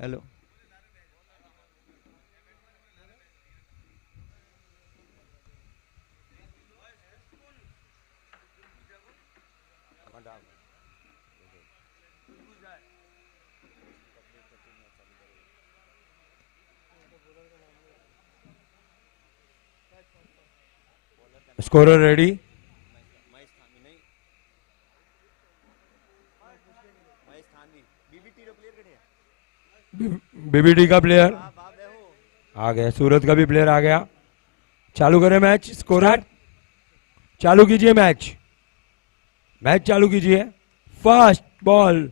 Hello. Scorer ready. BBT का player आ गया, सूरत का भी प्लेयर आ गया। चालू करें मैच। स्कोरर चालू कीजिए मैच। मैच चालू कीजिए। Fast ball.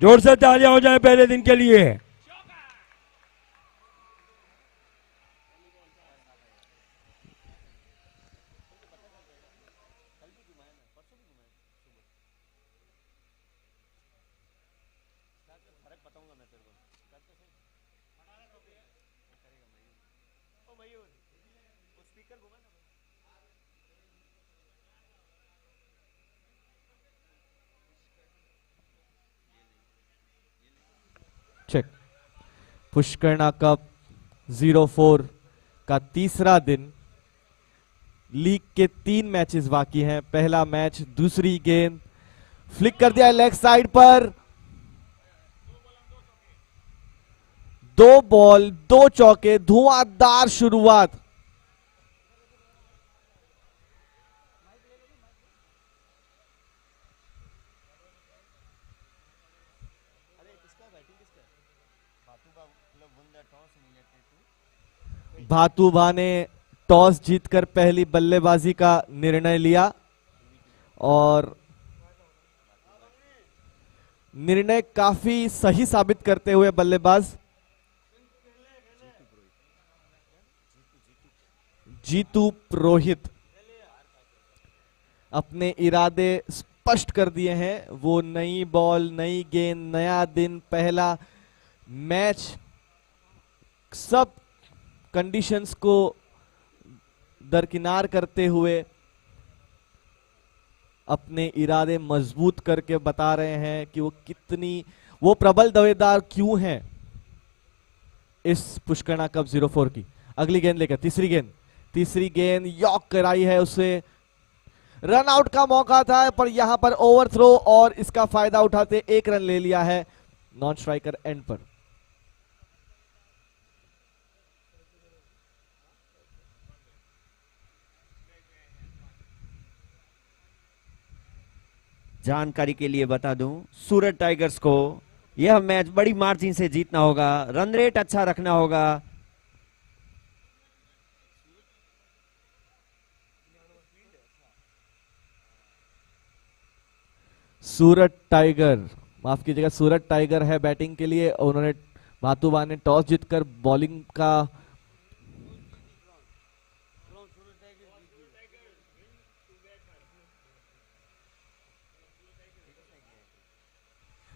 जोर से तालियां हो जाए पहले दिन के लिए। चेक। पुष्करणा कप 04 का तीसरा दिन। लीग के 3 मैचेस बाकी हैं। पहला मैच, दूसरी गेंद फ्लिक कर दिया लेग साइड पर। 2 बॉल 2 चौके, धुआंधार शुरुआत। भातुभा ने टॉस जीतकर पहली बल्लेबाजी का निर्णय लिया और निर्णय काफी सही साबित करते हुए बल्लेबाज जीतू पुरोहित अपने इरादे स्पष्ट कर दिए हैं। वो नई बॉल, नई गेंद, नया दिन, पहला मैच, सब कंडीशंस को दरकिनार करते हुए अपने इरादे मजबूत करके बता रहे हैं कि वो प्रबल दावेदार क्यों हैं इस पुष्करणा कप 04 की। अगली गेंद लेकर तीसरी गेंद यॉक कराई है उसे। रन आउट का मौका था पर यहां पर ओवरथ्रो और इसका फायदा उठाते 1 रन ले लिया है नॉन स्ट्राइकर एंड पर। जानकारी के लिए बता दूं, सूरत टाइगर्स को यह मैच बड़ी मार्जिन से जीतना होगा, रन रेट अच्छा रखना होगा। सूरत टाइगर, माफ कीजिएगा, सूरत टाइगर है बैटिंग के लिए। उन्होंने भातुबा ने टॉस जीतकर बॉलिंग का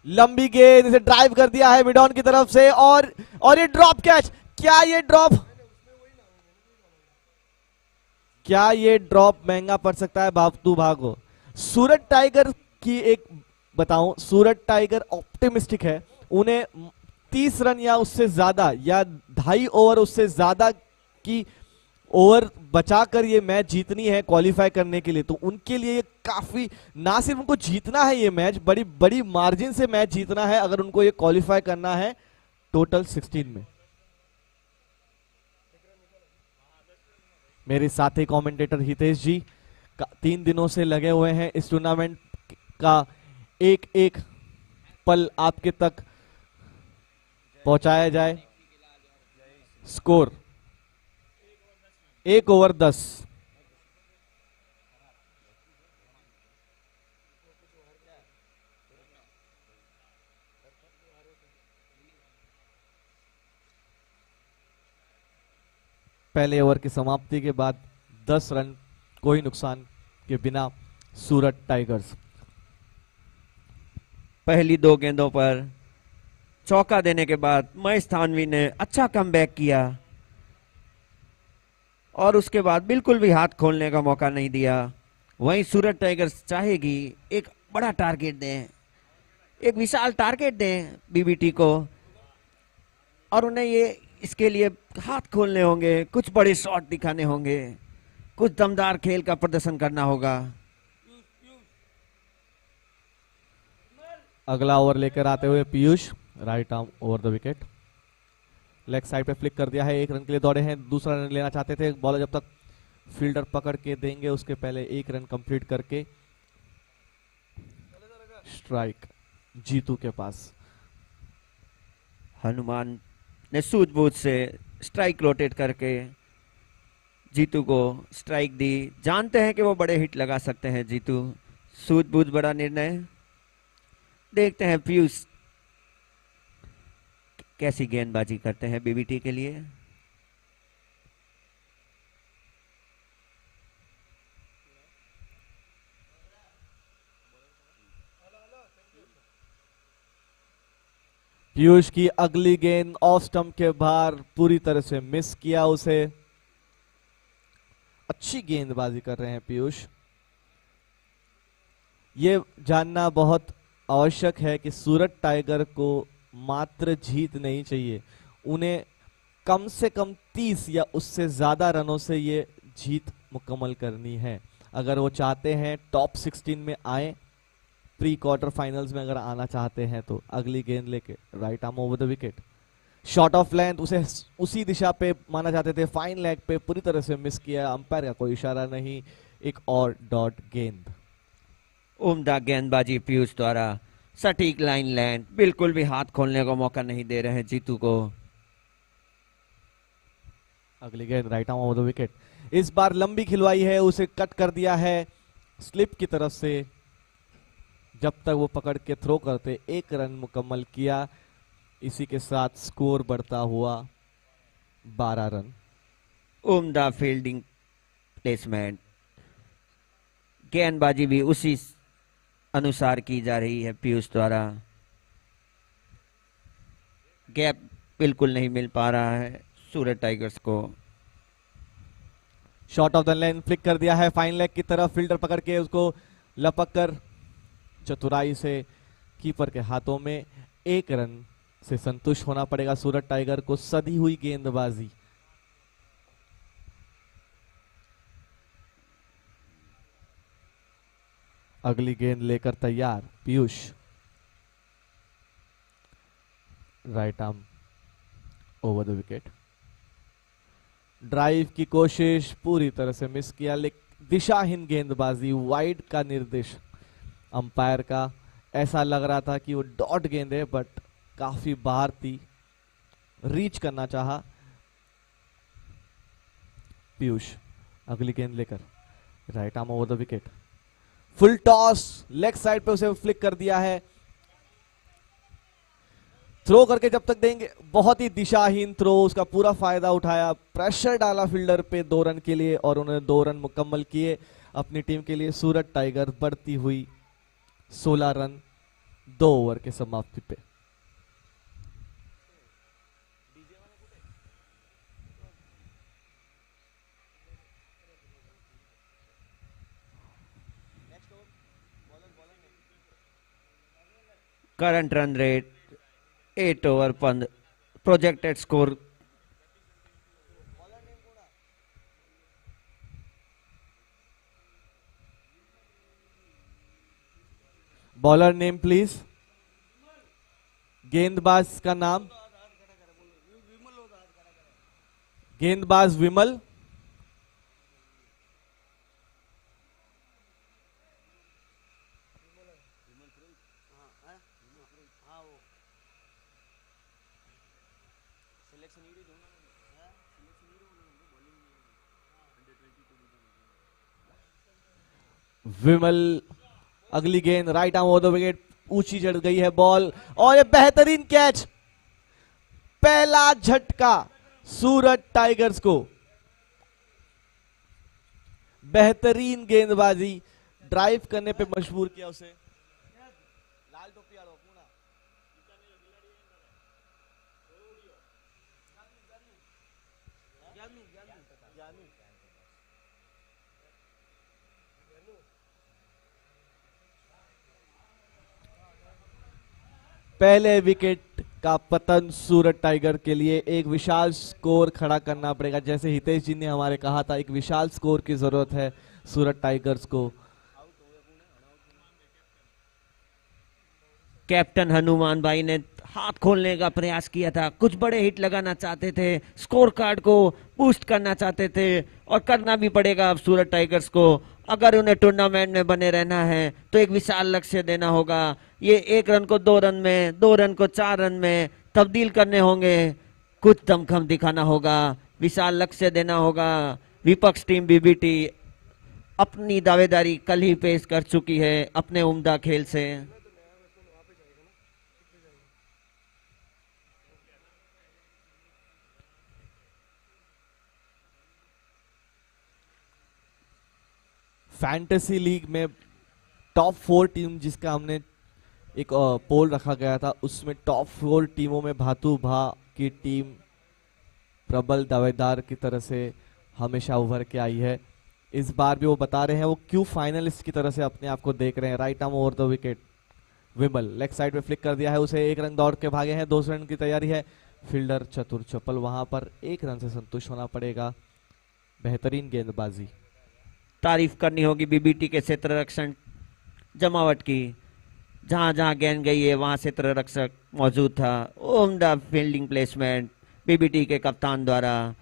लंबी गेंद इसे ड्राइव कर दिया है मिडॉन की तरफ से और ये ड्रॉप कैच। क्या ये ड्रॉप महंगा पड़ सकता है भातुबा को। सूरत टाइगर की एक बताऊं, सूरत टाइगर ऑप्टिमिस्टिक है। उन्हें 30 रन या उससे ज्यादा या 2.5 ओवर उससे ज्यादा की ओवर बचाकर ये मैच जीतनी है क्वालिफाई करने के लिए। तो उनके लिए ये काफी, ना सिर्फ उनको जीतना है ये मैच, बड़ी बड़ी मार्जिन से मैच जीतना है अगर उनको ये क्वालिफाई करना है टोटल 16 में। मेरे साथी कमेंटेटर हितेश जी 3 दिनों से लगे हुए हैं इस टूर्नामेंट का एक एक पल आपके तक पहुंचाया जाए। Score 1 over 10। पहले ओवर की समाप्ति के बाद 10 रन कोई नुकसान के बिना सूरत टाइगर्स। पहली 2 गेंदों पर चौका देने के बाद महेश थानवी ने अच्छा कमबैक किया और उसके बाद बिल्कुल भी हाथ खोलने का मौका नहीं दिया। वहीं सूरत टाइगर्स चाहेगी एक बड़ा टारगेट दें, एक विशाल टारगेट दें बीबीटी को, और उन्हें ये इसके लिए हाथ खोलने होंगे, कुछ बड़े शॉट दिखाने होंगे, कुछ दमदार खेल का प्रदर्शन करना होगा। अगला ओवर लेकर आते हुए Piyush, right arm over the wicket, leg side पे फ्लिक कर दिया है। 1 रन के लिए दौड़े हैं, दूसरा रन लेना चाहते थे। बॉलर जब तक फील्डर पकड़ के देंगे उसके पहले 1 रन कंप्लीट करके स्ट्राइक जीतू के पास। हनुमान ने सूझबूझ से स्ट्राइक रोटेट करके जीतू को स्ट्राइक दी। जानते हैं कि वो बड़े हिट लगा सकते हैं जीतू, सूझबूझ बड़ा निर्णय। देखते हैं पीयूष कैसी गेंदबाजी करते हैं बीबीटी के लिए। पीयूष की अगली गेंद ऑफ स्टंप के बाहर पूरी तरह से मिस किया उसे। अच्छी गेंदबाजी कर रहे हैं पीयूष। ये जानना बहुत आवश्यक है कि सूरत टाइगर को मात्र जीत नहीं चाहिए, उन्हें कम से कम 30 या उससे ज्यादा रनों से ये जीत मुकम्मल करनी है। अगर वो चाहते हैं टॉप 16 में आए, प्री क्वार्टर फाइनल्स में अगर आना चाहते हैं तो। अगली गेंद लेके right arm over the wicket, shot of length, उसे उसी दिशा पे माना जाते थे, फाइन लेग पे पूरी तरह से मिस किया। अंपायर का कोई इशारा नहीं, एक और डॉट गेंद। उम्दा गेंदबाजी पीयूष द्वारा, सटीक लाइन लेंथ, बिल्कुल भी हाथ खोलने का मौका नहीं दे रहे हैं जीतू को। अगली गेंद right arm over the wicket, इस बार लंबी खिलवाई है, उसे कट कर दिया है स्लिप की तरफ से। जब तक वो पकड़ के थ्रो करते 1 रन मुकम्मल किया। इसी के साथ स्कोर बढ़ता हुआ 12 रन। उम्दा फील्डिंग प्लेसमेंट, गेंदबाजी भी उसी अनुसार की जा रही है पीयूष द्वारा। गैप बिल्कुल नहीं मिल पा रहा है सूरत टाइगर्स को। Shot of the length flick कर दिया है फाइन लेग की तरफ, फील्डर पकड़ के उसको लपक कर चतुराई से कीपर के हाथों में। 1 रन से संतुष्ट होना पड़ेगा सूरत टाइगर को। सधी हुई गेंदबाजी। अगली गेंद लेकर तैयार Piyush, right arm over the wicket, drive की कोशिश पूरी तरह से मिस किया। लेकिन दिशाहीन गेंदबाजी, वाइड का निर्देश अंपायर का। ऐसा लग रहा था कि वो डॉट गेंद है, बट काफी बाहर थी, रीच करना चाहा पीयूष। अगली गेंद लेकर right arm over the wicket, full toss, leg side पे उसे फ्लिक कर दिया है। थ्रो करके जब तक देंगे, बहुत ही दिशाहीन थ्रो, उसका पूरा फायदा उठाया, प्रेशर डाला फील्डर पे 2 रन के लिए और उन्होंने 2 रन मुकम्मल किए अपनी टीम के लिए। सूरत टाइगर बढ़ती हुई 16 रन 2 ओवर के समाप्ति पे। Current run rate 8 over 15, projected score bowler name please, गेंदबाज का नाम, गेंदबाज विमल। विमल, अगली गेंद right arm over the wicket, ऊंची चढ़ गई है बॉल और ये बेहतरीन कैच, पहला झटका सूरत टाइगर्स को। बेहतरीन गेंदबाजी, ड्राइव करने पे मजबूर किया उसे। लाल टोपी वालों पूरा पहले विकेट का पतन सूरत टाइगर के लिए। एक विशाल स्कोर खड़ा करना पड़ेगा, जैसे हितेश जी ने हमारे कहा था, एक विशाल स्कोर की जरूरत है सूरत टाइगर्स को। कैप्टन हनुमान भाई ने हाथ खोलने का प्रयास किया था, कुछ बड़े हिट लगाना चाहते थे, स्कोर कार्ड को बूस्ट करना चाहते थे, और करना भी पड़ेगा अब सूरत टाइगर्स को। अगर उन्हें टूर्नामेंट में बने रहना है तो एक विशाल लक्ष्य देना होगा। ये 1 रन को 2 रन में, 2 रन को 4 रन में तब्दील करने होंगे, कुछ दमखम दिखाना होगा, विशाल लक्ष्य देना होगा। विपक्ष टीम बीबीटी अपनी दावेदारी कल ही पेश कर चुकी है अपने उम्दा खेल से। फैंटेसी लीग में टॉप 4 टीम जिसका हमने एक पोल रखा गया था, उसमें टॉप 4 टीमों में भातू भा की टीम प्रबल दावेदार की तरह से हमेशा उभर के आई है। इस बार भी वो बता रहे हैं वो क्यों फाइनलिस्ट की तरह से अपने आप को देख रहे हैं। Right arm over the wicket, Vimal leg side में फ्लिक कर दिया है उसे, 1 रन दौड़ के भागे हैं, 2 रन की तैयारी है। फील्डर चतुर चपल, वहां पर 1 रन से संतुष्ट होना पड़ेगा। बेहतरीन गेंदबाजी। तारीफ करनी होगी बीबीटी के क्षेत्र रक्षण जमावट की, जहां जहां गेंद गई है वहां क्षेत्र रक्षक मौजूद था। उम्दा फील्डिंग प्लेसमेंट बीबीटी के कप्तान द्वारा,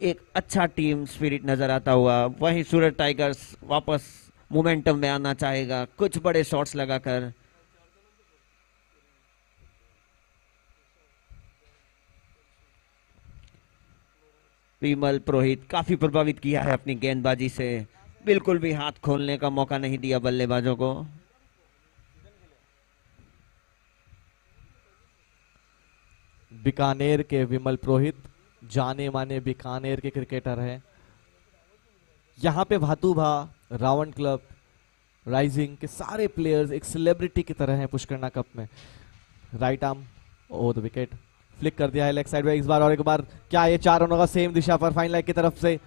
एक अच्छा टीम स्पिरिट नजर आता हुआ। वहीं सूरत टाइगर्स वापस मोमेंटम में आना चाहेगा, कुछ बड़े शॉट्स लगाकर। विमल पुरोहित काफी प्रभावित किया है अपनी गेंदबाजी से, बिल्कुल भी हाथ खोलने का मौका नहीं दिया बल्लेबाजों को। बीकानेर के विमल पुरोहित जाने माने बीकानेर के क्रिकेटर हैं। यहाँ पे भातू भा, रावण क्लब, राइजिंग के सारे प्लेयर्स एक सेलिब्रिटी की तरह हैं पुष्करना कप में। Right arm over the wicket, flick कर दिया है लेग साइड में इस बार, और एक बार क्या ये 4 रनों का सेम दिशा पर फाइन लाइन की तरफ से,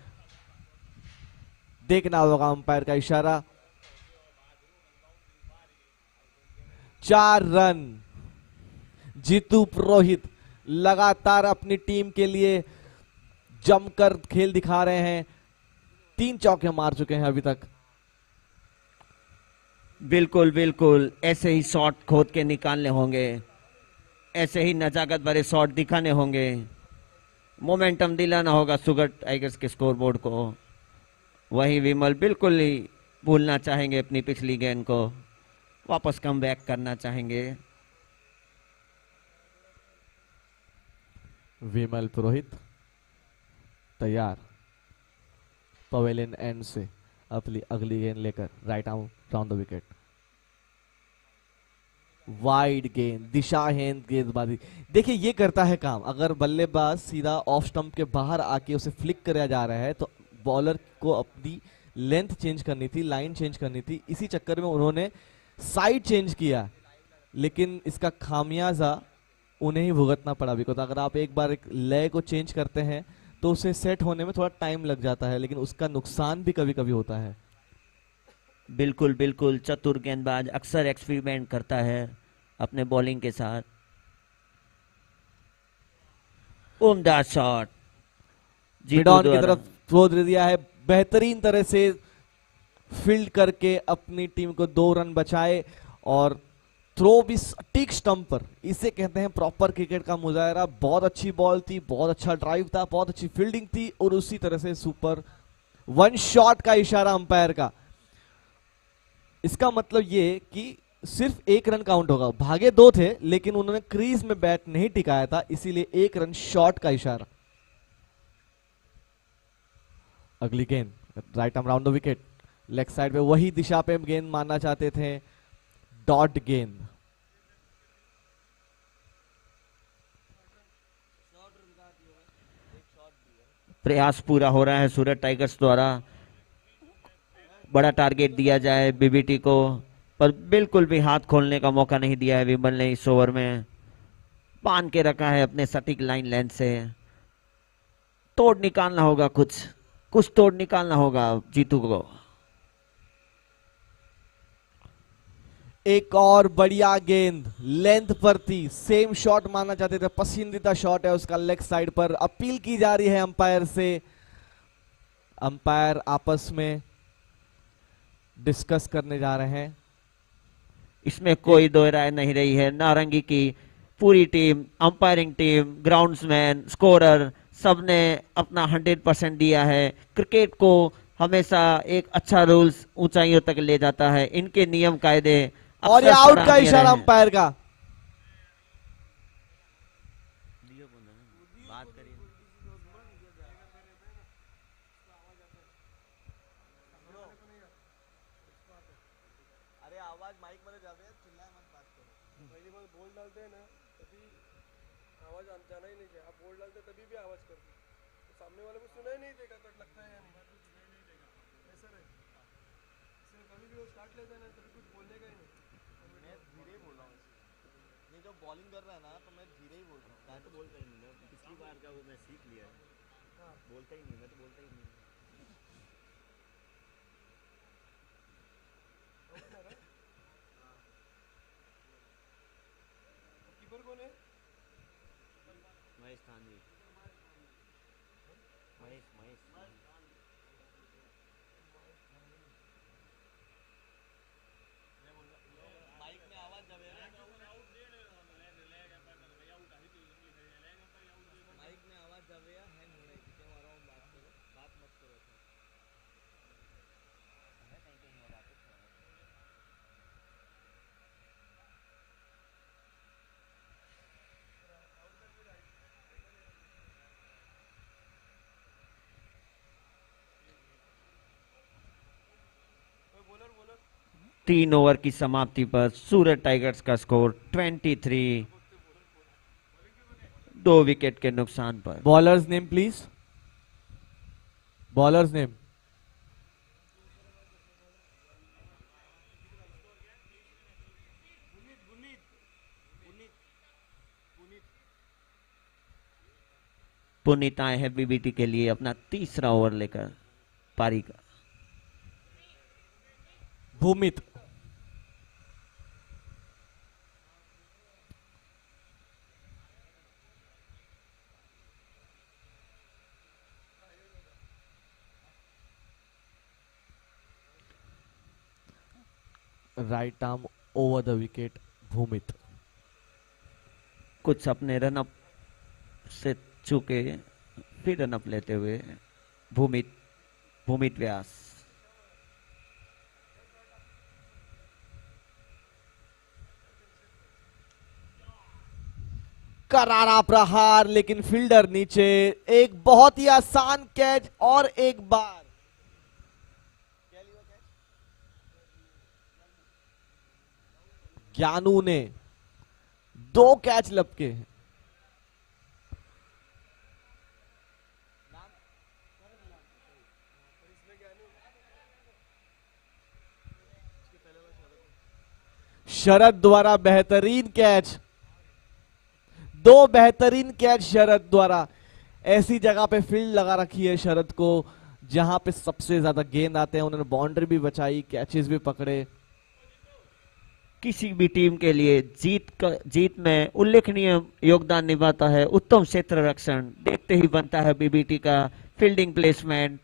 देखना होगा अंपायर का इशारा। 4 रन। जीतू पुरोहित लगातार अपनी टीम के लिए जमकर खेल दिखा रहे हैं, 3 चौके मार चुके हैं अभी तक। बिल्कुल बिल्कुल, ऐसे ही शॉट खोद के निकालने होंगे, ऐसे ही नजाकत भरे शॉट दिखाने होंगे, मोमेंटम दिलाना होगा सूरत टाइगर्स के स्कोरबोर्ड को। वही विमल बिल्कुल ही भूलना चाहेंगे अपनी पिछली गेंद को, वापस कम बैक करना चाहेंगे। विमल पुरोहित तैयार पवेलियन एंड से अपनी अगली गेंद लेकर, right arm round the wicket, wide गेंद, दिशाहीन गेंदबाजी। देखिए ये करता है काम, अगर बल्लेबाज सीधा ऑफ स्टंप के बाहर आके उसे फ्लिक किया जा रहा है तो बॉलर को अपनी लेंथ चेंज करनी थी, लाइन चेंज करनी थी, इसी चक्कर में उन्होंने साइड चेंज किया, लेकिन इसका खामियाजा उन्हें ही भुगतना पड़ा। बिकॉज अगर आप एक बार एक लय को चेंज करते हैं तो उसे सेट होने में थोड़ा टाइम लग जाता है, लेकिन उसका नुकसान भी कभी कभी होता है। बिल्कुल बिल्कुल, चतुर गेंदबाज अक्सर एक्सपेरिमेंट करता है अपने बॉलिंग के साथ। उम्दा शॉट, मिडॉन की तरफ थ्रो दे दिया है, बेहतरीन तरह से फील्ड करके अपनी टीम को 2 रन बचाए, और थ्रो भी सटीक स्टंप पर, इसे कहते हैं प्रॉपर क्रिकेट का मुजाहरा। बहुत अच्छी बॉल थी, बहुत अच्छा ड्राइव था, बहुत अच्छी फील्डिंग थी, और उसी तरह से सुपर 1 शॉट का इशारा अंपायर का। इसका मतलब ये कि सिर्फ 1 रन काउंट होगा, भागे 2 थे लेकिन उन्होंने क्रीज में बैट नहीं टिकाया था, इसीलिए 1 रन शॉट का इशारा। अगली गेंद right arm round the wicket, leg side में वही दिशा पे गेंद मारना चाहते थे, डॉट गेंद। प्रयास पूरा हो रहा है सूरत टाइगर्स द्वारा, बड़ा टारगेट दिया जाए बीबीटी को, पर बिल्कुल भी हाथ खोलने का मौका नहीं दिया है विमल ने। इस ओवर में बांध के रखा है अपने सटीक लाइन लेंथ से, तोड़ निकालना होगा, कुछ तोड़ निकालना होगा जीतू को। एक और बढ़िया गेंद लेंथ पर थी, सेम शॉट मानना चाहते थे, पसंदीदा शॉट है उसका लेग साइड पर। अपील की जा रही है अंपायर से, अंपायर आपस में डिस्कस करने जा रहे हैं। इसमें कोई दो राय नहीं रही है। नारंगी की पूरी team, umpiring team, groundsman, scorer, सबने अपना 100% दिया है। क्रिकेट को हमेशा एक अच्छा रूल्स ऊंचाइयों तक ले जाता है। इनके नियम कायदे और ये अक्सर आउट का सराहनीय इशारा रहे हैं। अंपायर का। अरे आवाज माइक मध्ये जावे, चिल्लाय मत बात करो। पहली बार बोल डालते हैं ना तभी आवाज जाना ही नहीं चाहिए। आप बोल डालते तभी भी आवाज करती है, तो सामने वाले को सुनाई नहीं देगा, कट लगता है या नहीं, ऐसा रहे। इसलिए कभी भी वो स्टार्ट लेता है ना तभी कुछ बोलने का ही नहीं। मैं धीरे बोल रहा हूँ, ये जो बॉलिंग कर रहा है ना तो मैं धीरे ही बोल रहा हूँ। मैं तो बोलता ही नहीं, पिछली बार का वो मैं सीख लिया है। हाँ, बोलता ही नहीं, मैं तो बोलता ही नहीं। कीपर कौन है? महेश थानवी, महेश महेश माइक में आवाज जावे, माइक में आवाज जावे, हैंग हो रही है, क्यों आ रहा हूँ, बात करो, बात मत करो। बॉलर बॉलर 3 ओवर की समाप्ति पर सूरत टाइगर्स का स्कोर 23, 2 विकेट के नुकसान पर। Bowlers name please, bowlers name. Puneet आए हैं बीबीटी के लिए अपना तीसरा ओवर लेकर पारी का। Bhumit, right arm over the wicket Bhumit. कुछ अपने रनअप से चूके फिर रनअप लेते हुए भूमित भूमित व्यास। करारा प्रहार, लेकिन फील्डर नीचे। एक बहुत ही आसान कैच और एक बार ज्ञानू ने 2 कैच लपके हैं। शरद द्वारा बेहतरीन कैच, 2 बेहतरीन कैच शरद द्वारा। ऐसी जगह पे फील्ड लगा रखी है शरद को जहां पे सबसे ज्यादा गेंद आते हैं। उन्होंने बाउंड्री भी बचाई, कैचेस भी पकड़े। किसी भी टीम के लिए जीत में उल्लेखनीय योगदान निभाता है उत्तम क्षेत्र रक्षण। देखते ही बनता है बीबीटी का फील्डिंग प्लेसमेंट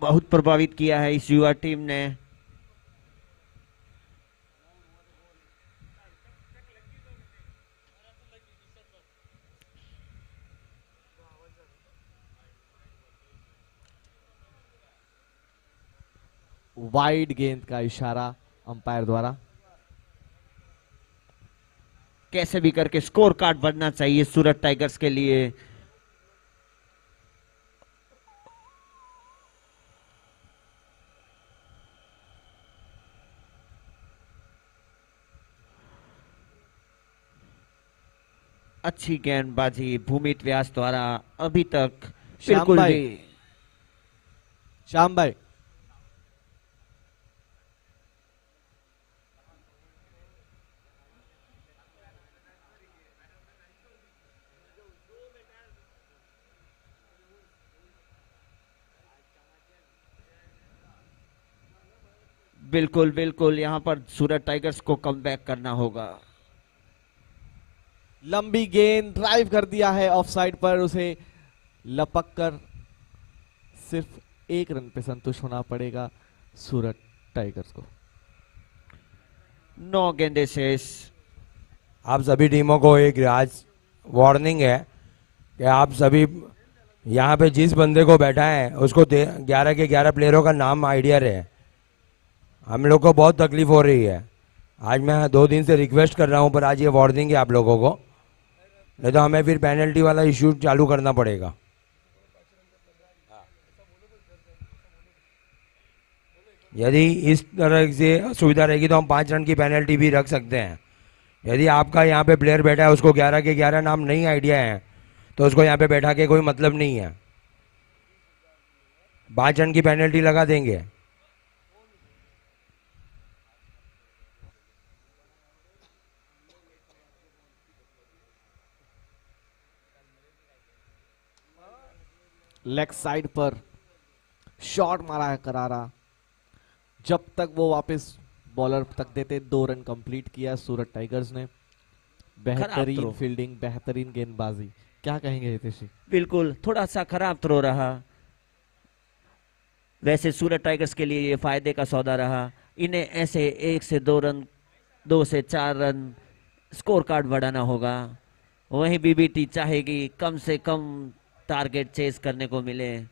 बहुत प्रभावित किया है इस युवा टीम ने। वाइड गेंद का इशारा अंपायर द्वारा। कैसे भी करके स्कोर कार्ड बढ़ना चाहिए सूरत टाइगर्स के लिए। अच्छी गेंदबाजी भूमित व्यास द्वारा अभी तक श्याम बिल्कुल भाई, भी। श्याम भाई, बिल्कुल बिल्कुल, यहाँ पर सूरत टाइगर्स को कमबैक करना होगा। लंबी गेंद ड्राइव कर दिया है ऑफ साइड पर, उसे लपक कर सिर्फ 1 रन पे संतुष्ट होना पड़ेगा सूरत टाइगर्स को। 9 गेंदे शेष। आप सभी टीमों को एक आज वार्निंग है कि आप सभी यहाँ पे जिस बंदे को बैठा है उसको 11 के 11 प्लेयरों का नाम आइडिया रहे। हम लोग को बहुत तकलीफ हो रही है। आज मैं 2 दिन से रिक्वेस्ट कर रहा हूँ, पर आज ये वार्निंग है आप लोगों को, नहीं तो हमें फिर पेनल्टी वाला इशू चालू करना पड़ेगा। यदि इस तरह से सुविधा रहेगी तो हम 5 रन की पेनल्टी भी रख सकते हैं। यदि आपका यहाँ पे प्लेयर बैठा है उसको 11 के 11 नाम नहीं आइडिया है तो उसको यहाँ पे बैठा के कोई मतलब नहीं है, 5 रन की पेनल्टी लगा देंगे। लेग साइड पर शॉट मारा है करारा, जब तक वो वापस बॉलर तक देते 2 रन कंप्लीट किया सूरत टाइगर्स ने। बेहतरीन थ्रो। फील्डिंग, बेहतरीन गेंदबाजी, क्या कहेंगे हितेश जी? बिल्कुल, थोड़ा सा खराब थ्रो रहा। वैसे सूरत टाइगर्स के लिए ये फायदे का सौदा रहा। इन्हें ऐसे 1 से 2 रन, 2 से 4 रन स्कोर कार्ड बढ़ाना होगा। वहीं बीबीटी चाहेगी कम से कम टारगेट चेस करने को मिले।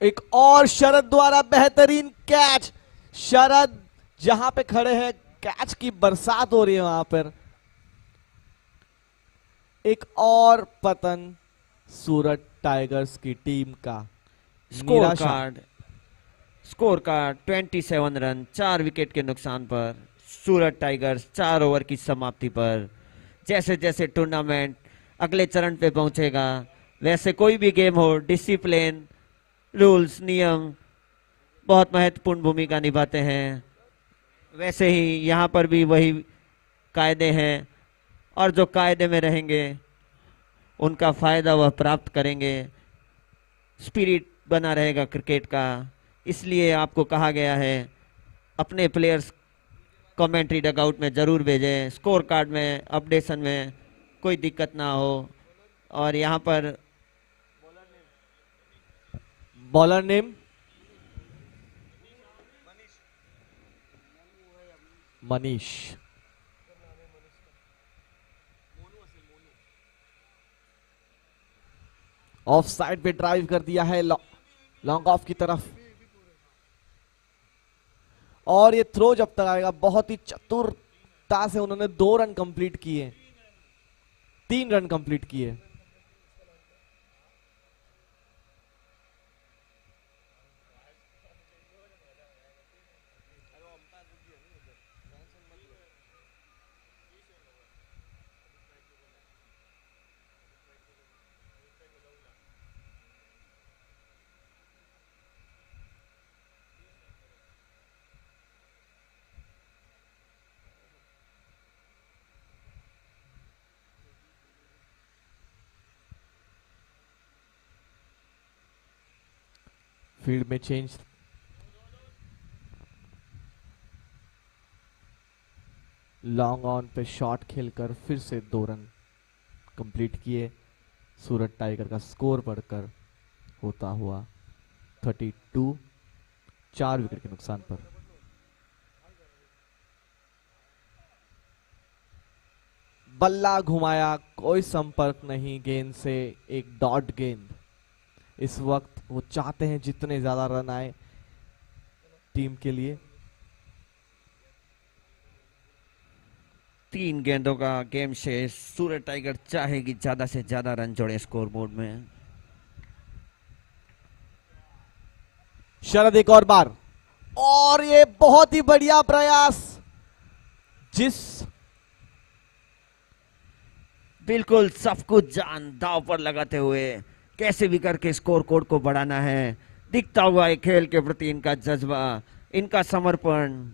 एक और शरद द्वारा बेहतरीन कैच। शरद जहां पे खड़े हैं कैच की बरसात हो रही है वहां पर। एक और पतन सूरत टाइगर्स की टीम का। स्कोर कार्ड 27 रन, 4 विकेट के नुकसान पर सूरत टाइगर्स 4 ओवर की समाप्ति पर। जैसे जैसे टूर्नामेंट अगले चरण पे पहुंचेगा, वैसे कोई भी गेम हो, डिसिप्लिन, रूल्स, नियम बहुत महत्वपूर्ण भूमिका निभाते हैं। वैसे ही यहाँ पर भी वही कायदे हैं, और जो कायदे में रहेंगे उनका फायदा वह प्राप्त करेंगे। स्पिरिट बना रहेगा क्रिकेट का। इसलिए आपको कहा गया है अपने प्लेयर्स कमेंट्री डगआउट में जरूर भेजें, स्कोर कार्ड में अपडेशन में कोई दिक्कत ना हो। और यहाँ पर bowler name Manish. Of side पे ड्राइव कर दिया है लॉन्ग ऑफ की तरफ, और ये थ्रो जब तक आएगा बहुत ही चतुरता से उन्होंने 2 रन कंप्लीट किए, 3 रन कंप्लीट किए। फील्ड में चेंज, लॉन्ग ऑन पे शॉट खेलकर फिर से 2 रन कंप्लीट किए। सूरत टाइगर का स्कोर बढ़कर होता हुआ 32, 4 विकेट के नुकसान पर। बल्ला घुमाया, कोई संपर्क नहीं गेंद से, एक डॉट गेंद। इस वक्त वो चाहते हैं जितने ज्यादा रन आए टीम के लिए। 3 गेंदों का गेम शेष। सूरत टाइगर चाहेगी ज्यादा से ज्यादा रन जोड़े स्कोर बोर्ड में। शरद एक और बार, और ये बहुत ही बढ़िया प्रयास, जिस बिल्कुल सब कुछ जान दांव पर लगाते हुए कैसे भी करके स्कोर कोड को बढ़ाना है। दिखता हुआ है खेल के प्रति इनका जज्बा, इनका समर्पण।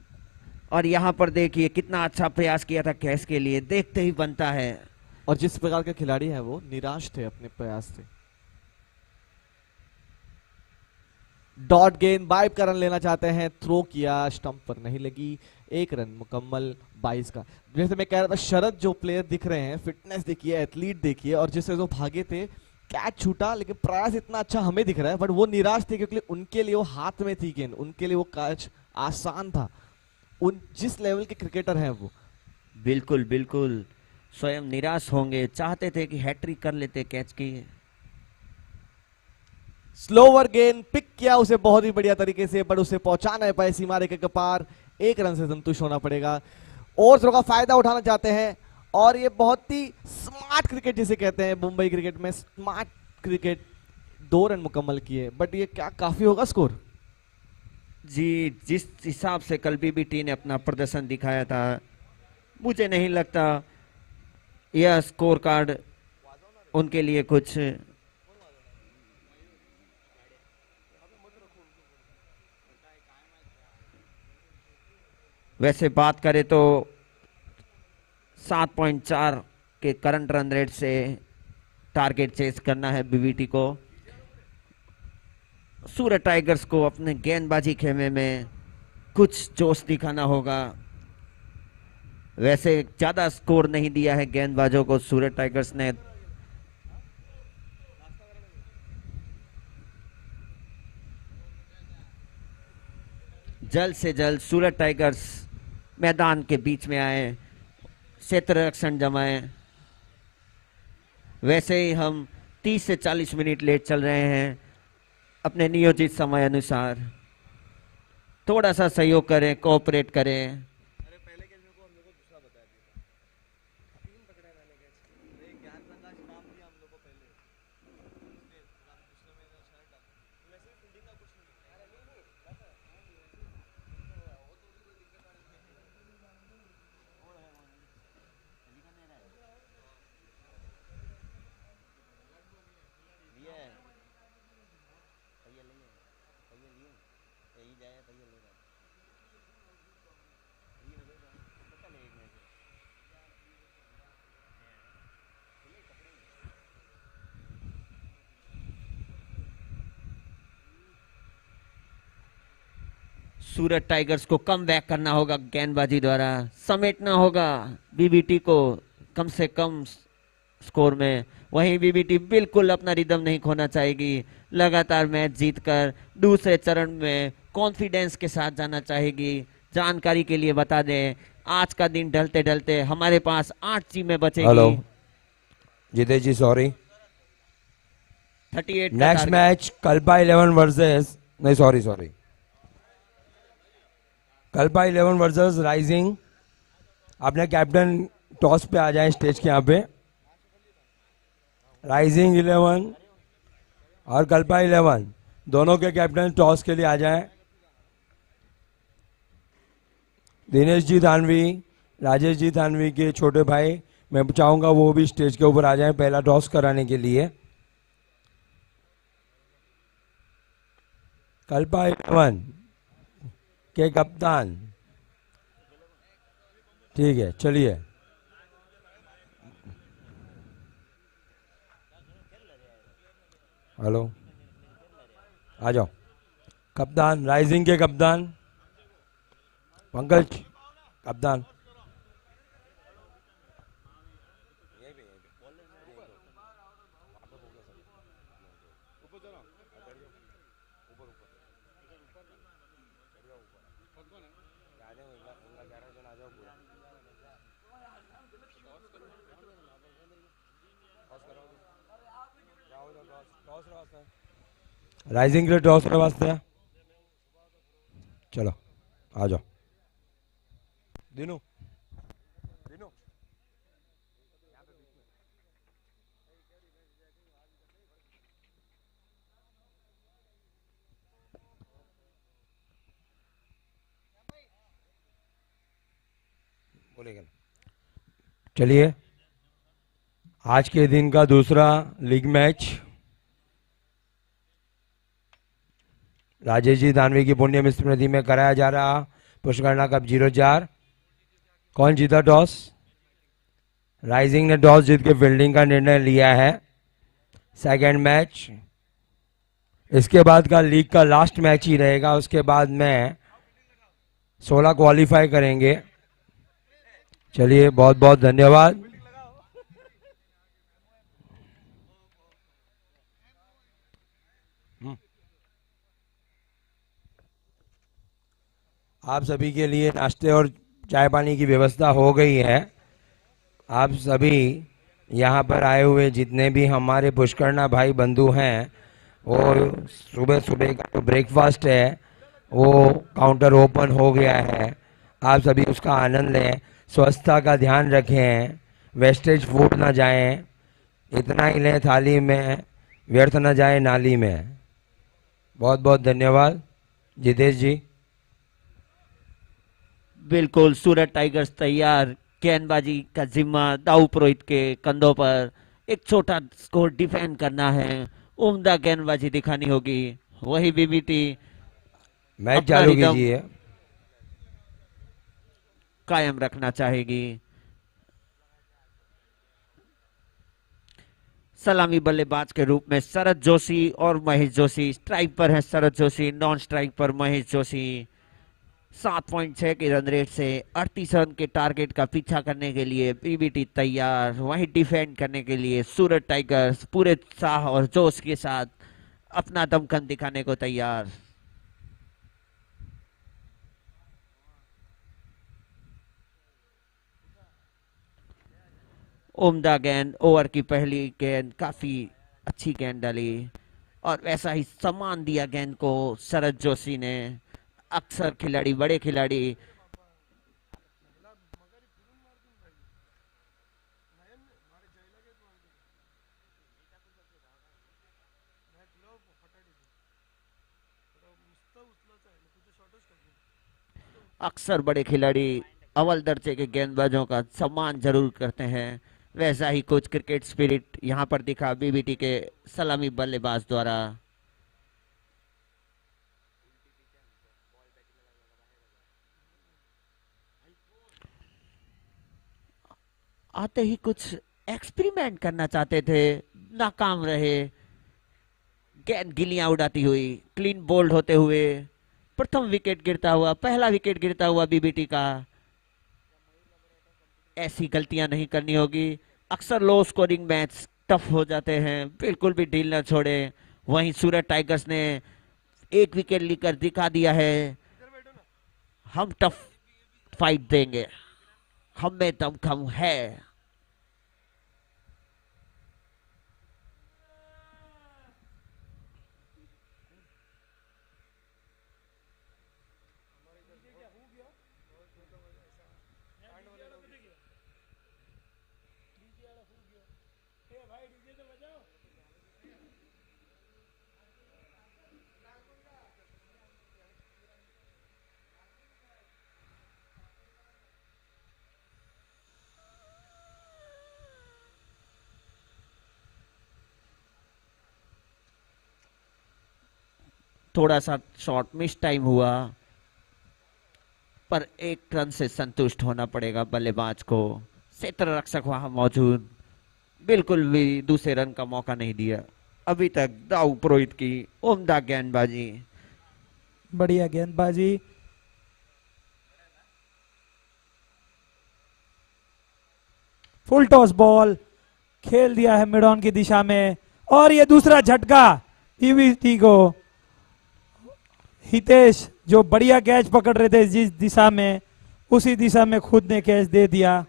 और यहाँ पर देखिए कितना अच्छा प्रयास किया था कैच के लिए, देखते ही बनता है और जिस प्रकार के खिलाड़ी हैं वो निराश थे अपने प्रयास से। डॉट गेंद, वाइप का रन लेना चाहते हैं, थ्रो किया, स्टंप पर नहीं लगी, 1 रन मुकम्मल 22 का। जैसे मैं कह रहा था, शरद जो प्लेयर दिख रहे हैं, फिटनेस देखिए, एथलीट देखिए, और जिससे जो भागे थे, कैच छूटा, लेकिन प्रयास इतना अच्छा हमें दिख रहा है, बट वो निराश थे क्योंकि उनके लिए वो हाथ में थी गेंद, उनके लिए वो कैच आसान था। उन जिस लेवल के क्रिकेटर हैं वो, बिल्कुल बिल्कुल स्वयं निराश होंगे, चाहते थे कि हैट्रिक कर लेते कैच की। स्लोवर गेंद पिक किया उसे बहुत ही बढ़िया तरीके से, पर उसे पहुंचा नहीं पाए सीमा रेखा के पार, 1 रन से संतुष्ट होना पड़ेगा। ओवर थ्रो का फायदा उठाना चाहते हैं, और ये बहुत ही स्मार्ट क्रिकेट जिसे कहते हैं मुंबई क्रिकेट में, स्मार्ट क्रिकेट, 2 रन मुकम्मल किए, बट ये क्या काफी होगा स्कोर? जी, जिस हिसाब से कल बीबीटी ने अपना प्रदर्शन दिखाया था, मुझे नहीं लगता यह स्कोर कार्ड उनके लिए कुछ वैसे बात करें तो 7.4 के करंट रन रेट से टारगेट चेस करना है बीबीटी को। सूरत टाइगर्स को अपने गेंदबाजी खेमे में कुछ जोश दिखाना होगा। वैसे ज्यादा स्कोर नहीं दिया है गेंदबाजों को सूरत टाइगर्स ने। जल्द से जल्द सूरत टाइगर्स मैदान के बीच में आए, क्षेत्र रक्षण जमाए। वैसे ही हम 30 से 40 मिनट लेट चल रहे हैं अपने नियोजित समय अनुसार। थोड़ा सा सहयोग करें, कोऑपरेट करें। सूरत टाइगर्स को कम बैक करना होगा गेंदबाजी द्वारा, समेटना होगा बीबीटी को कम से कम स्कोर में। वहीं बीबीटी बिल्कुल अपना रिदम नहीं खोना चाहेगी, लगातार मैच जीतकर दूसरे चरण में कॉन्फिडेंस के साथ जाना चाहेगी। जानकारी के लिए बता दें, आज का दिन ढलते ढलते हमारे पास 8 टीमें बचेगी। Hello Jitesh ji, sorry, 38 next match Kalpa 11 versus, नहीं सॉरी, कल्पा 11 वर्सेस राइजिंग। अपने कैप्टन टॉस पे आ जाएं स्टेज के यहाँ पे। राइजिंग 11 और कल्पा 11 दोनों के कैप्टन टॉस के लिए आ जाएं। दिनेश जी थानवी, राजेश जी थानवी के छोटे भाई, मैं चाहूंगा वो भी स्टेज के ऊपर आ जाएं पहला टॉस कराने के लिए। कल्पा 11 के कप्तान, ठीक है, चलिए। हेलो, आ जाओ। कप्तान, राइजिंग के कप्तान पंकज, कप्तान। राइजिंग के लिए टॉस के वास्ते चलो आ जाओ। दिनू बोलेगा। चलिए, आज के दिन का दूसरा लीग मैच राजेश जी दानवी की पुण्य स्मृति में कराया जा रहा पुष्करणा कप 04। कौन जीता टॉस? राइजिंग ने टॉस जीत के फील्डिंग का निर्णय लिया है। सेकंड मैच, इसके बाद का लीग का लास्ट मैच ही रहेगा, उसके बाद में 16 क्वालिफाई करेंगे। चलिए, बहुत बहुत धन्यवाद। आप सभी के लिए नाश्ते और चाय पानी की व्यवस्था हो गई है। आप सभी यहाँ पर आए हुए जितने भी हमारे पुष्करना भाई बंधु हैं, वो सुबह सुबह का जो ब्रेकफास्ट है वो काउंटर ओपन हो गया है। आप सभी उसका आनंद लें, स्वच्छता का ध्यान रखें, वेस्टेज फूड ना जाएं, इतना ही लें थाली में, व्यर्थ ना जाए नाली में। बहुत बहुत धन्यवाद। जितेश जी। बिल्कुल, सूरत टाइगर्स तैयार। गेंदबाजी का जिम्मा दाऊ पुरोहित के कंधों पर। एक छोटा स्कोर डिफेंड करना है, उम्दा गेंदबाजी दिखानी होगी। वही बीबीटी मैच अपना चालू रिदम कीजिए। कायम रखना चाहेगी। सलामी बल्लेबाज के रूप में शरद जोशी और महेश जोशी। स्ट्राइक पर है शरद जोशी, नॉन स्ट्राइक पर महेश जोशी। 7.6 के रन रेट से 38 रन के टारगेट का पीछा करने के लिए पीबीटी तैयार। वहीं डिफेंड करने के लिए सूरत टाइगर्स पूरे उत्साह और जोश के साथ अपना दमखम दिखाने को तैयार। उम्दा गेंद, ओवर की पहली गेंद काफी अच्छी गेंद डाली और वैसा ही सम्मान दिया गेंद को शरद जोशी ने। अक्सर खिलाड़ी, बड़े खिलाड़ी अक्सर बड़े खिलाड़ी अव्वल दर्जे के गेंदबाजों का सम्मान जरूर करते हैं। वैसा ही कुछ क्रिकेट स्पिरिट यहां पर दिखा बीबीटी के सलामी बल्लेबाज द्वारा। आते ही कुछ एक्सपेरिमेंट करना चाहते थे, नाकाम रहे। गेंद गिलियां उड़ाती हुई, क्लीन बोल्ड होते हुए प्रथम विकेट गिरता हुआ, पहला विकेट गिरता हुआ बीबीटी का। ऐसी गलतियां नहीं करनी होगी। अक्सर लो स्कोरिंग मैच टफ हो जाते हैं, बिल्कुल भी ढील न छोड़े। वहीं सूरत टाइगर्स ने एक विकेट लेकर दिखा दिया है, हम टफ फाइट देंगे, हम में दमखम है। थोड़ा सा शॉट मिस टाइम हुआ, पर एक रन से संतुष्ट होना पड़ेगा बल्लेबाज को। क्षेत्र रक्षक वहां मौजूद, बिल्कुल भी दूसरे रन का मौका नहीं दिया। अभी तक दाऊ पुरोहित की उम्दा गेंदबाजी। बढ़िया गेंदबाजी। फुल टॉस बॉल खेल दिया है मिड ऑन की दिशा में, और ये दूसरा झटका पीवीटी को। हितेश जो बढ़िया कैच पकड़ रहे थे जिस दिशा में, उसी दिशा में खुद ने कैच दे दिया।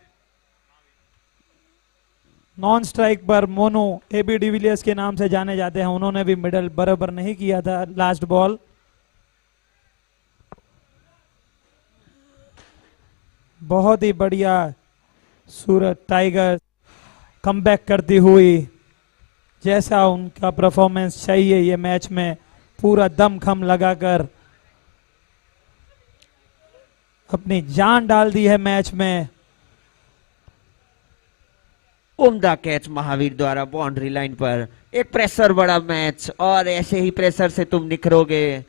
नॉन स्ट्राइक पर मोनू, एबी डिविलियर्स के नाम से जाने जाते हैं, उन्होंने भी मिडल बराबर नहीं किया था लास्ट बॉल। बहुत ही बढ़िया सूरत टाइगर कमबैक करती हुई, जैसा उनका परफॉर्मेंस चाहिए ये मैच में, पूरा दमखम लगाकर अपनी जान डाल दी है मैच में। उम्दा कैच महावीर द्वारा बाउंड्री लाइन पर। एक प्रेशर बड़ा मैच, और ऐसे ही प्रेशर से तुम निखरोगे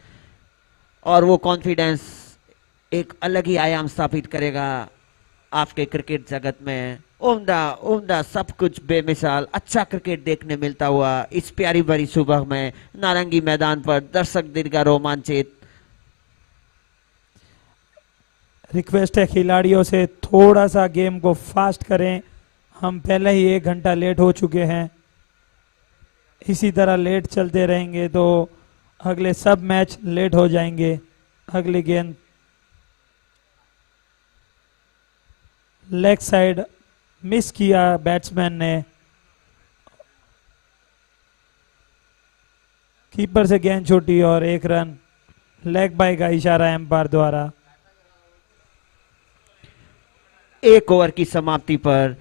और वो कॉन्फिडेंस एक अलग ही आयाम स्थापित करेगा आपके क्रिकेट जगत में। उम्दा उम्दा सब कुछ बेमिसाल अच्छा क्रिकेट देखने मिलता हुआ इस प्यारी भरी सुबह में नारंगी मैदान पर दर्शक दीर्घ रोमांचित। रिक्वेस्ट है खिलाड़ियों से थोड़ा सा गेम को फास्ट करें, हम पहले ही 1 घंटा लेट हो चुके हैं। इसी तरह लेट चलते रहेंगे तो अगले सब मैच लेट हो जाएंगे। अगली गेंद लेग साइड मिस किया बैट्समैन ने, कीपर से गेंद छूटी और 1 रन, लेग बाय का इशारा एम्पायर द्वारा। 1 ओवर की समाप्ति पर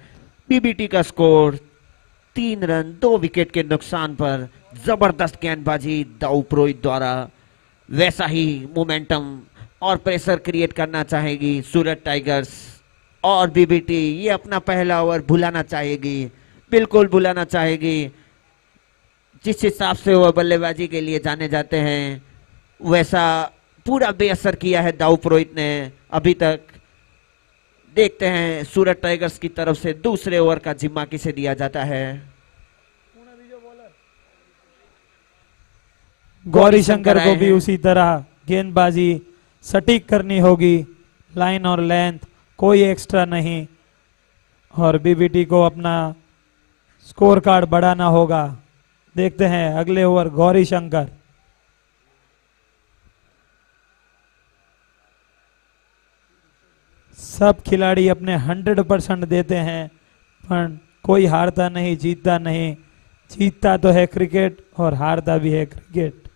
बीबीटी का स्कोर 3 रन 2 विकेट के नुकसान पर जबरदस्त गेंदबाजी दाऊ पुरोहित द्वारा। वैसा ही मोमेंटम और प्रेशर क्रिएट करना चाहेगी सूरत टाइगर्स और बीबीटी ये अपना पहला ओवर भुलाना चाहेगी, बिल्कुल भुलाना चाहेगी। जिस हिसाब से वो बल्लेबाजी के लिए जाने जाते हैं वैसा पूरा बेअसर किया है दाऊ पुरोहित ने अभी तक। देखते हैं सूरत टाइगर्स की तरफ से दूसरे ओवर का जिम्मा किसे दिया जाता है। गौरी शंकर को भी उसी तरह गेंदबाजी सटीक करनी होगी, लाइन और लेंथ कोई एक्स्ट्रा नहीं, और बीबीटी को अपना स्कोर कार्ड बढ़ाना होगा। देखते हैं अगले ओवर गौरी शंकर। सब खिलाड़ी अपने 100% देते हैं, पर कोई हारता नहीं, जीतता नहीं। जीतता तो है क्रिकेट और हारता भी है क्रिकेट।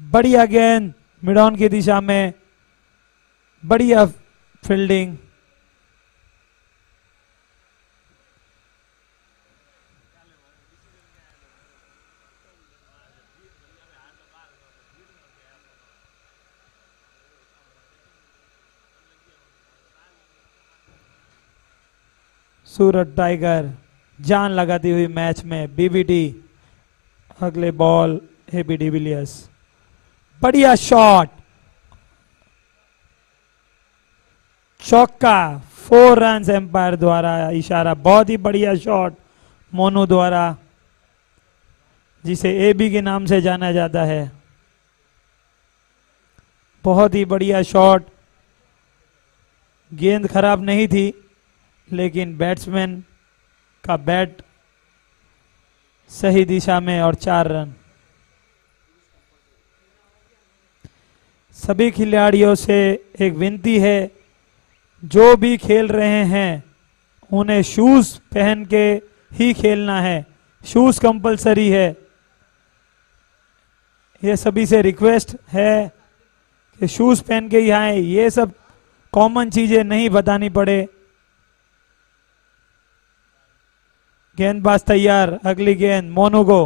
बढ़िया गेंद मिड ऑन की दिशा में, बढ़िया फील्डिंग। सूरत टाइगर जान लगाती हुई मैच में बीबीटी। अगले बॉल एबी डिविलियर्स, बढ़िया शॉट, चौका, 4 रन एम्पायर द्वारा इशारा। बहुत ही बढ़िया शॉट मोनू द्वारा, जिसे एबी के नाम से जाना जाता है। बहुत ही बढ़िया शॉट, गेंद खराब नहीं थी लेकिन बैट्समैन का बैट सही दिशा में और 4 रन। सभी खिलाड़ियों से एक विनती है, जो भी खेल रहे हैं उन्हें शूज पहन के ही खेलना है, शूज कंपलसरी है। ये सभी से रिक्वेस्ट है कि शूज पहन के ही आए, ये सब कॉमन चीजें नहीं बतानी पड़े। गेंदबाज तैयार, अगली गेंद मोनू को।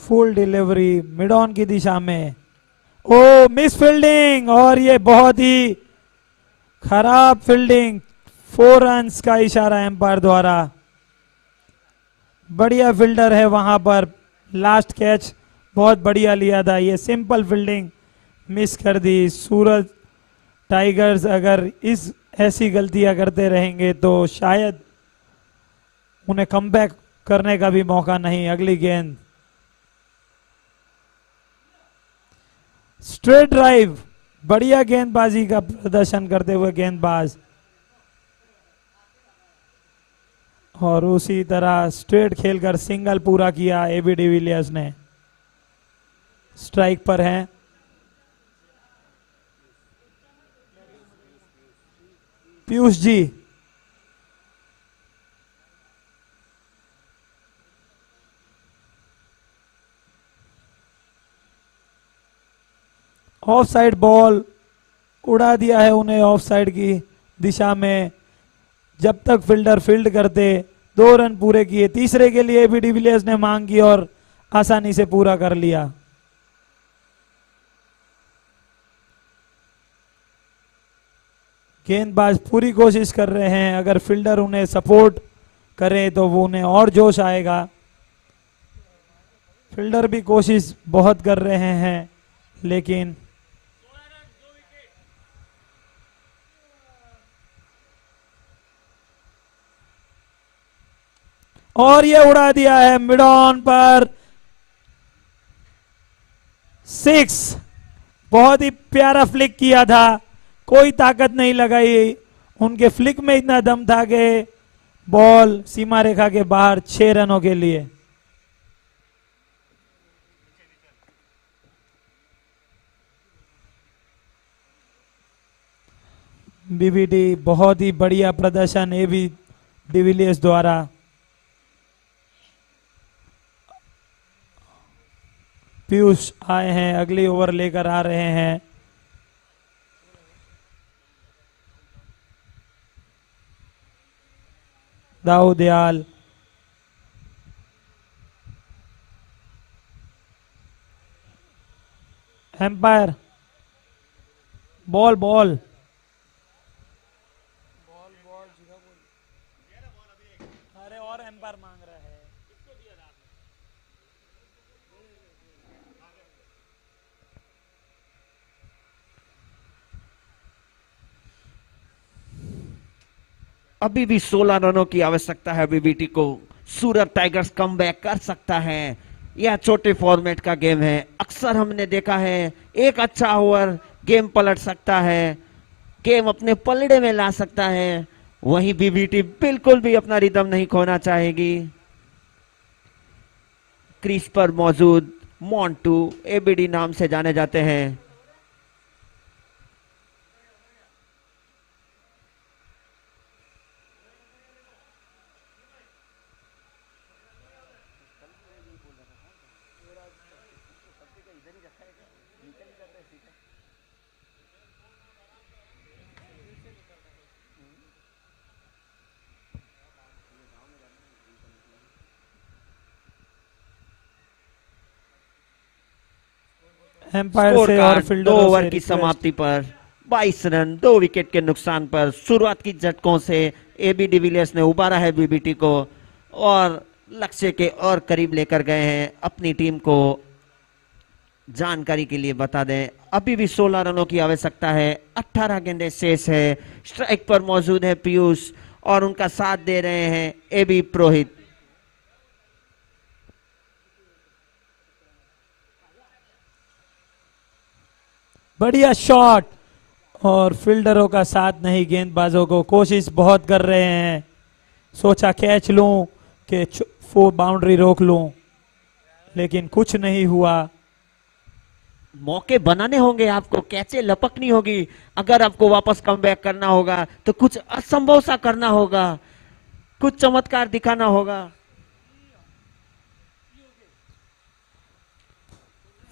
फुल डिलीवरी मिड ऑन की दिशा में, ओ मिस फील्डिंग, और ये बहुत ही खराब फील्डिंग। 4 रन्स का इशारा एम्पायर द्वारा। बढ़िया फील्डर है वहां पर, लास्ट कैच बहुत बढ़िया लिया था, ये सिंपल फील्डिंग मिस कर दी। सूरत टाइगर्स अगर इस ऐसी गलतियां करते रहेंगे तो शायद उन्हें कमबैक करने का भी मौका नहीं। अगली गेंद स्ट्रेट ड्राइव, बढ़िया गेंदबाजी का प्रदर्शन करते हुए गेंदबाज, और उसी तरह स्ट्रेट खेलकर सिंगल पूरा किया एबी डिविलियर्स ने। स्ट्राइक पर हैं Piyush ji. Of side ball उड़ा दिया है उन्हें ऑफ साइड की दिशा में, जब तक फील्डर फील्ड करते 2 रन पूरे किए, तीसरे के लिए एबी डिविलियर्स ने मांग की और आसानी से पूरा कर लिया। गेंदबाज पूरी कोशिश कर रहे हैं, अगर फील्डर उन्हें सपोर्ट करे तो वो उन्हें और जोश आएगा। फील्डर भी कोशिश बहुत कर रहे हैं, लेकिन और ये उड़ा दिया है मिड ऑन पर 6। बहुत ही प्यारा फ्लिक किया था, कोई ताकत नहीं लगाई, उनके फ्लिक में इतना दम था कि बॉल सीमा रेखा के बाहर 6 रनों के लिए। बीबीटी बहुत ही बढ़िया प्रदर्शन एबी डिविलियर्स द्वारा। पीयूष आए हैं, अगली ओवर लेकर आ रहे हैं। दाऊदयाल एम्पायर बॉल बॉल अरे और एम्पायर मांग रहा है। अभी भी 16 रनों की आवश्यकता है बीबीटी को। सूरत टाइगर्स कमबैक कर सकता है। यह छोटे फॉर्मेट का गेम है, अक्सर हमने देखा है एक अच्छा ओवर गेम पलट सकता है, गेम अपने पलड़े में ला सकता है। वहीं बीबीटी बिल्कुल भी अपना रिदम नहीं खोना चाहेगी। क्रीज पर मौजूद मोंटू एबीडी नाम से जाने जाते हैं। एम्पायर स्कोर से और कार्ड 2 फील्डरों ओवर से की रिक्वेस्ट। समाप्ति पर 22 रन 2 विकेट के नुकसान पर शुरुआत की झटकों से एबी डिविलियर्स ने उबारा है बीबीटी को और लक्ष्य के और करीब लेकर गए हैं। अपनी टीम को जानकारी के लिए बता दें, अभी भी 16 रनों की आवश्यकता है, 18 गेंदें शेष है। स्ट्राइक पर मौजूद है पीयूष और उनका साथ दे रहे हैं एबी पुरोहित। बढ़िया शॉट और फील्डरों का साथ नहीं, गेंदबाजों को कोशिश बहुत कर रहे हैं। सोचा कैच लूं कि 4 बाउंड्री रोक लूं, लेकिन कुछ नहीं हुआ। मौके बनाने होंगे, आपको कैचे लपकनी होगी। अगर आपको वापस कमबैक करना होगा तो कुछ असंभव सा करना होगा, कुछ चमत्कार दिखाना होगा।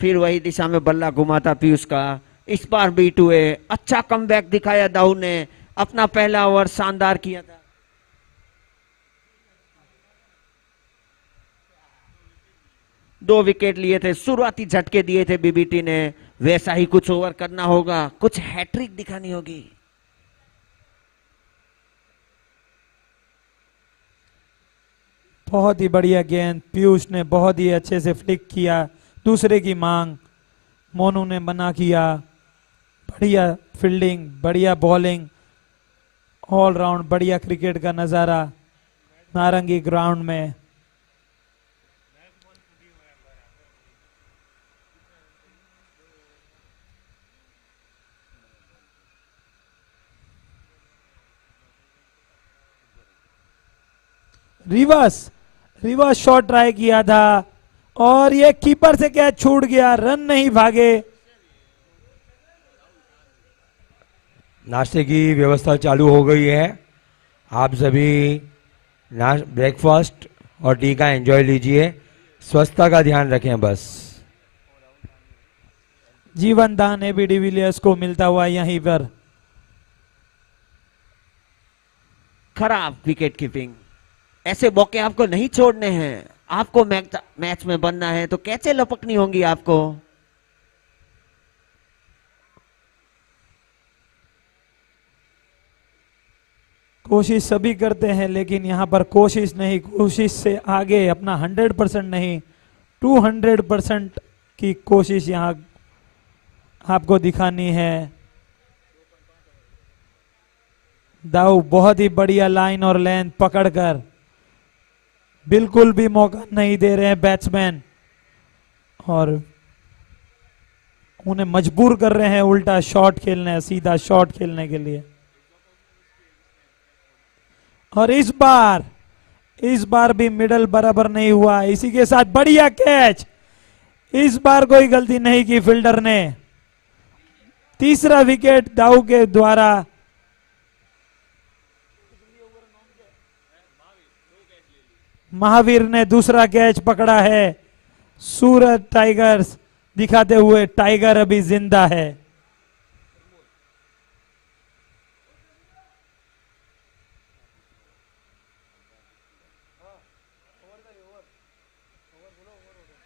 फिर वही दिशा में बल्ला घुमाता पीयूष का। इस बार भी टूए अच्छा कमबैक दिखाया दाऊ ने, अपना पहला ओवर शानदार किया था। दो विकेट लिए थे, शुरुआती झटके दिए थे बीबीटी ने, वैसा ही कुछ ओवर करना होगा, कुछ हैट्रिक दिखानी होगी। बहुत ही बढ़िया गेंद, पीयूष ने बहुत ही अच्छे से फ्लिक किया। दूसरे की मांग मोनू ने मना किया। बढ़िया फील्डिंग, बढ़िया बॉलिंग, ऑलराउंड बढ़िया क्रिकेट का नजारा नारंगी ग्राउंड में। रिवर्स शॉट ट्राई किया था और ये कीपर से कैच छूट गया, रन नहीं भागे। नाश्ते की व्यवस्था चालू हो गई है, आप सभी ब्रेकफास्ट और टी का एंजॉय लीजिए, स्वच्छता का ध्यान रखें बस। जीवन दान एबी डिविलियर्स को मिलता हुआ यहीं पर। खराब विकेट कीपिंग। ऐसे मौके आपको नहीं छोड़ने हैं। आपको मैच में बनना है तो कैसे लपकनी होंगी आपको। कोशिश सभी करते हैं लेकिन यहाँ पर कोशिश नहीं, कोशिश से आगे अपना 100% नहीं 200% की कोशिश यहाँ आपको दिखानी है। दाऊ बहुत ही बढ़िया लाइन और लेंथ पकड़कर बिल्कुल भी मौका नहीं दे रहे हैं बैट्समैन और उन्हें मजबूर कर रहे हैं उल्टा शॉट खेलने, सीधा शॉट खेलने के लिए। और इस बार भी मिडल बराबर नहीं हुआ। इसी के साथ बढ़िया कैच। इस बार कोई गलती नहीं की फील्डर ने। तीसरा विकेट दाऊ के द्वारा। महावीर ने दूसरा कैच पकड़ा है। सूरत टाइगर्स दिखाते हुए टाइगर अभी जिंदा है।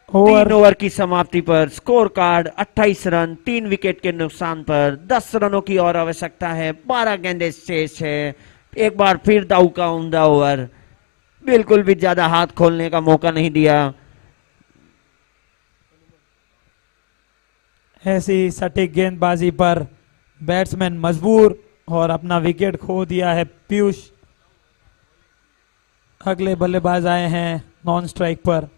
ओवर 3 ओवर की समाप्ति पर स्कोर कार्ड 28 रन 3 विकेट के नुकसान पर 10 रनों की और आवश्यकता है। 12 गेंदें शेष है। एक बार फिर दाऊ का उम्दा ओवर। बिल्कुल भी ज्यादा हाथ खोलने का मौका नहीं दिया। ऐसी सटीक गेंदबाजी पर बैट्समैन मजबूर और अपना विकेट खो दिया है पीयूष। अगले बल्लेबाज आए हैं नॉन स्ट्राइक पर।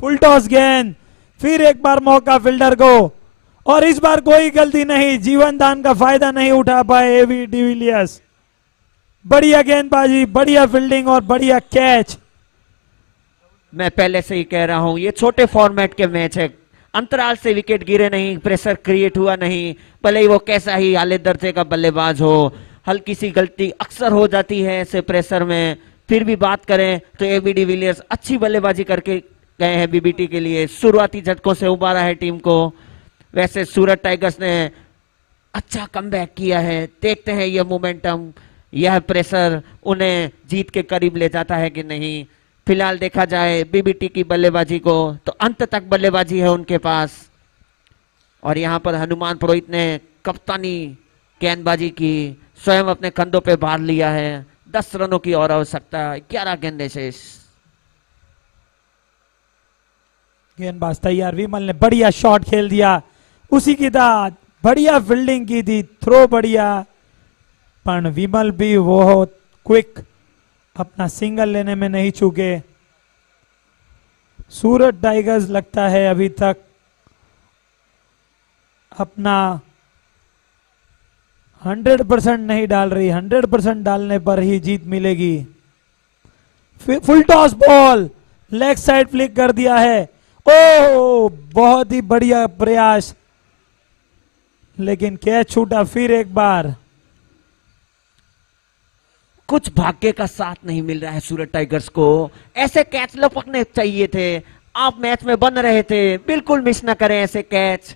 फुल टॉस गेंद। फिर एक बार मौका फील्डर को और इस बार कोई गलती नहीं। जीवन दान का फायदा नहीं उठा पाए एबी डिविलियर्स। बढ़िया गेंदबाजी, बढ़िया फील्डिंग और बढ़िया कैच। मैं पहले से ही कह रहा हूं ये छोटे फॉर्मेट के मैच है। अंतराल से विकेट गिरे नहीं, प्रेशर क्रिएट हुआ नहीं। भले ही वो कैसा ही आले दर्जे का बल्लेबाज हो, हल्की सी गलती अक्सर हो जाती है ऐसे प्रेशर में। फिर भी बात करें तो एबी डिविलियर्स अच्छी बल्लेबाजी करके गए हैं बीबीटी के लिए। शुरुआती झटकों से उबारा है टीम को। वैसे सूरत टाइगर्स ने अच्छा कमबैक किया है। देखते हैं यह मोमेंटम, यह प्रेशर उन्हें जीत के करीब ले जाता है कि नहीं। फिलहाल देखा जाए बीबीटी की बल्लेबाजी को तो अंत तक बल्लेबाजी है उनके पास। और यहां पर हनुमान पुरोहित ने कप्तानी गेंदबाजी की, स्वयं अपने कंधों पे भार लिया है। 10 रनों की और आवश्यकता, 11 गेंदें शेष। गेंदबाज तैयार। विमल ने बढ़िया शॉट खेल दिया। उसी की दाद, बढ़िया फील्डिंग की थी, थ्रो बढ़िया। पर विमल भी वो क्विक अपना सिंगल लेने में नहीं चूके। सूरत टाइगर्स लगता है अभी तक अपना 100% नहीं डाल रही। 100% डालने पर ही जीत मिलेगी। Full toss ball leg side flick कर दिया है। ओ बहुत ही बढ़िया प्रयास, लेकिन कैच छूटा। फिर एक बार कुछ भाग्य का साथ नहीं मिल रहा है सूरत टाइगर्स को। ऐसे कैच लपकने चाहिए थे। आप मैच में बन रहे थे, बिल्कुल मिस ना करें ऐसे कैच।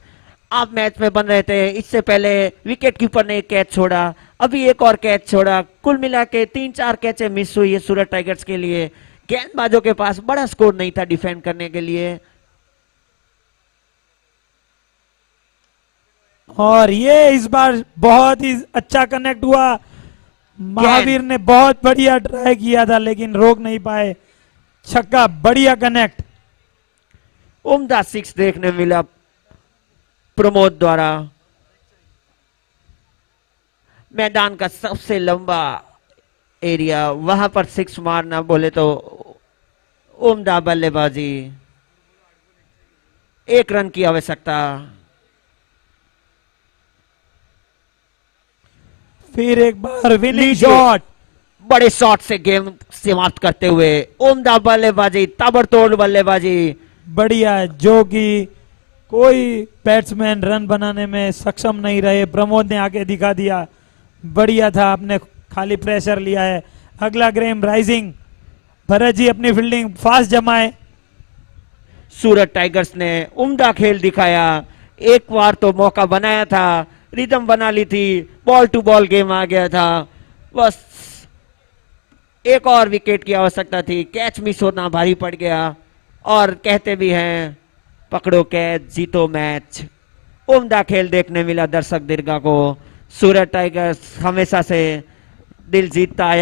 आप मैच में बन रहे थे। इससे पहले विकेट कीपर ने एक कैच छोड़ा, अभी एक और कैच छोड़ा। कुल मिला के 3-4 कैचें मिस हुई है सूरत टाइगर्स के लिए। गेंदबाजों के पास बड़ा स्कोर नहीं था डिफेंड करने के लिए। और ये इस बार बहुत ही अच्छा कनेक्ट हुआ। महावीर ने बहुत बढ़िया ट्राई किया था लेकिन रोक नहीं पाए। छक्का, बढ़िया कनेक्ट। उम्दा 6 देखने मिला प्रमोद द्वारा। मैदान का सबसे लंबा एरिया, वहां पर 6 मारना बोले तो उम्दा बल्लेबाजी। 1 रन की आवश्यकता। फिर एक बार विनिंग लीजिए। शॉट। बड़े शॉट से गेम समाप्त करते हुए उम्दा बल्लेबाजी, ताबड़तोड़ बल्लेबाजी। बढ़िया, जो कि कोई बैट्समैन रन बनाने में सक्षम नहीं रहे। प्रमोद ने आके दिखा दिया। बढ़िया था, आपने खाली प्रेशर लिया है। अगला गेम राइजिंग। भरत जी अपनी फील्डिंग फास्ट जमाए। सूरत टाइगर्स ने उम्दा खेल दिखाया। एक बार तो मौका बनाया था, रिदम बना ली थी, बॉल टू बॉल गेम आ गया था, बस एक और विकेट की आवश्यकता थी। कैच मिस होना भारी पड़ गया और कहते भी हैं पकड़ो कैच जीतो मैच। उम्दा खेल देखने मिला दर्शक दीर्घा को। सूरत टाइगर्स हमेशा से दिल जीतता आया।